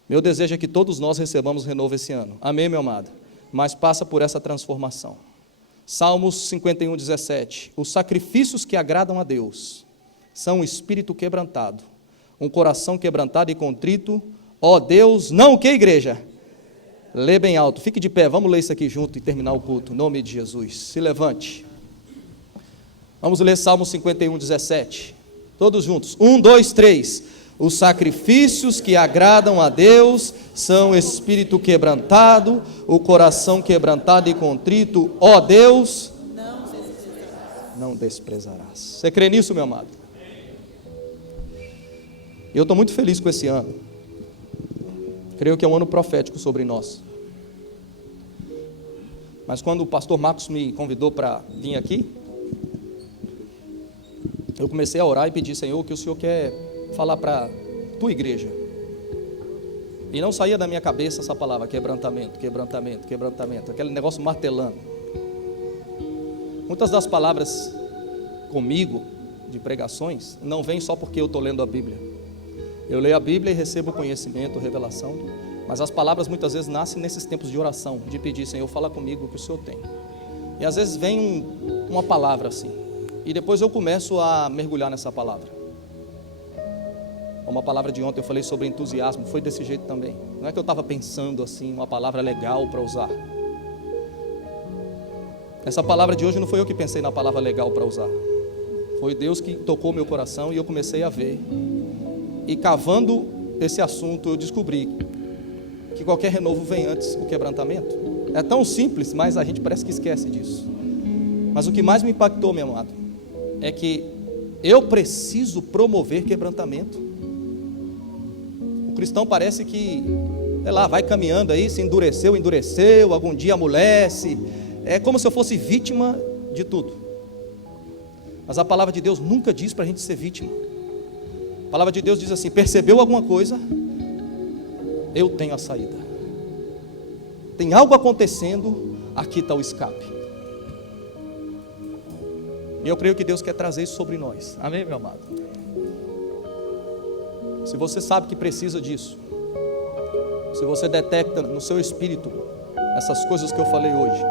Meu desejo é que todos nós recebamos renovo esse ano. Amém, meu amado? Mas passa por essa transformação. Salmos 51, 17. Os sacrifícios que agradam a Deus são um espírito quebrantado, um coração quebrantado e contrito. Ó Deus, não o que, igreja? Lê bem alto, fique de pé, vamos ler isso aqui junto e terminar o culto, em nome de Jesus. Se levante. Vamos ler Salmo 51, 17. Todos juntos. 1, 2, 3. Os sacrifícios que agradam a Deus são espírito quebrantado, o coração quebrantado e contrito. Ó Deus, não desprezarás. Você crê nisso, meu amado? Eu estou muito feliz com esse ano. Creio que é um ano profético sobre nós. Mas quando o pastor Marcos me convidou para vir aqui, eu comecei a orar e pedir, Senhor, o que o Senhor quer falar para a tua igreja. E não saía da minha cabeça essa palavra, quebrantamento, quebrantamento, quebrantamento, aquele negócio martelando. Muitas das palavras comigo, de pregações, não vêm só porque eu estou lendo a Bíblia. Eu leio a Bíblia e recebo conhecimento, revelação, mas as palavras muitas vezes nascem nesses tempos de oração, de pedir, Senhor, fala comigo o que o Senhor tem. E às vezes vem uma palavra assim, e depois eu começo a mergulhar nessa palavra. Uma palavra de ontem eu falei sobre entusiasmo, foi desse jeito também. Não é que eu estava pensando assim, uma palavra legal para usar. Essa palavra de hoje não foi eu que pensei na palavra legal para usar. Foi Deus que tocou meu coração e eu comecei a ver. E cavando esse assunto eu descobri que qualquer renovo vem antes do quebrantamento. É tão simples, mas a gente parece que esquece disso. Mas o que mais me impactou, meu amado, é que eu preciso promover quebrantamento. O cristão parece que, sei lá, vai caminhando aí, se endureceu, algum dia amolece. É como se eu fosse vítima de tudo. Mas a palavra de Deus nunca diz para a gente ser vítima. A palavra de Deus diz assim: percebeu alguma coisa? Eu tenho a saída. Tem algo acontecendo, aqui está o escape. E eu creio que Deus quer trazer isso sobre nós. Amém, meu amado? Se você sabe que precisa disso, se você detecta no seu espírito essas coisas que eu falei hoje,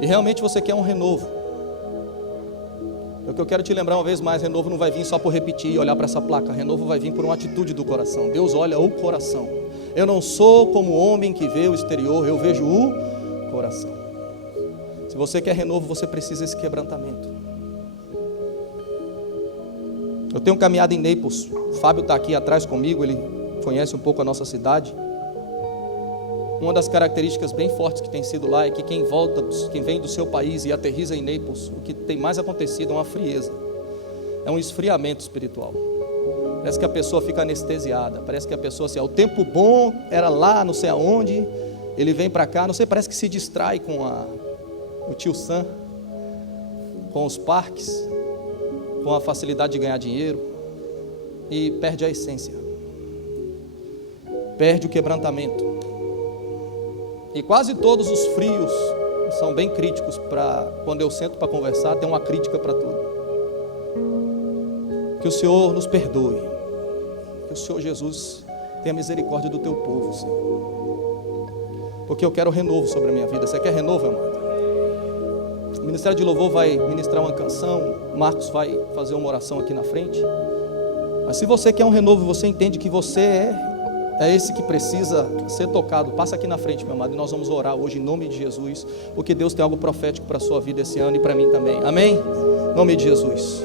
e realmente você quer um renovo, o que eu quero te lembrar uma vez mais: renovo não vai vir só por repetir e olhar para essa placa. Renovo vai vir por uma atitude do coração. Deus olha o coração. Eu não sou como o homem que vê o exterior, eu vejo o coração. Se você quer renovo, você precisa desse quebrantamento. Eu tenho caminhado em Naples. O Fábio está aqui atrás comigo, ele conhece um pouco a nossa cidade. Uma das características bem fortes que tem sido lá é que quem vem do seu país e aterriza em Naples, o que tem mais acontecido é uma frieza, é um esfriamento espiritual. Parece que a pessoa fica anestesiada, parece que a pessoa, assim, o tempo bom era lá, não sei aonde, ele vem para cá, não sei, parece que se distrai com o tio Sam, com os parques, com a facilidade de ganhar dinheiro, e perde a essência, perde o quebrantamento. E quase todos os frios são bem críticos. Quando eu sento para conversar, tem uma crítica para tudo. Que o Senhor nos perdoe, que o Senhor Jesus tenha misericórdia do teu povo, Senhor, porque eu quero renovo sobre a minha vida. Você quer renovo, amado? O Ministério de Louvor vai ministrar uma canção, Marcos vai fazer uma oração aqui na frente. Mas se você quer um renovo, você entende que você é esse que precisa ser tocado, passa aqui na frente, meu amado, e nós vamos orar hoje em nome de Jesus, porque Deus tem algo profético para a sua vida esse ano e para mim também. Amém? Em nome de Jesus.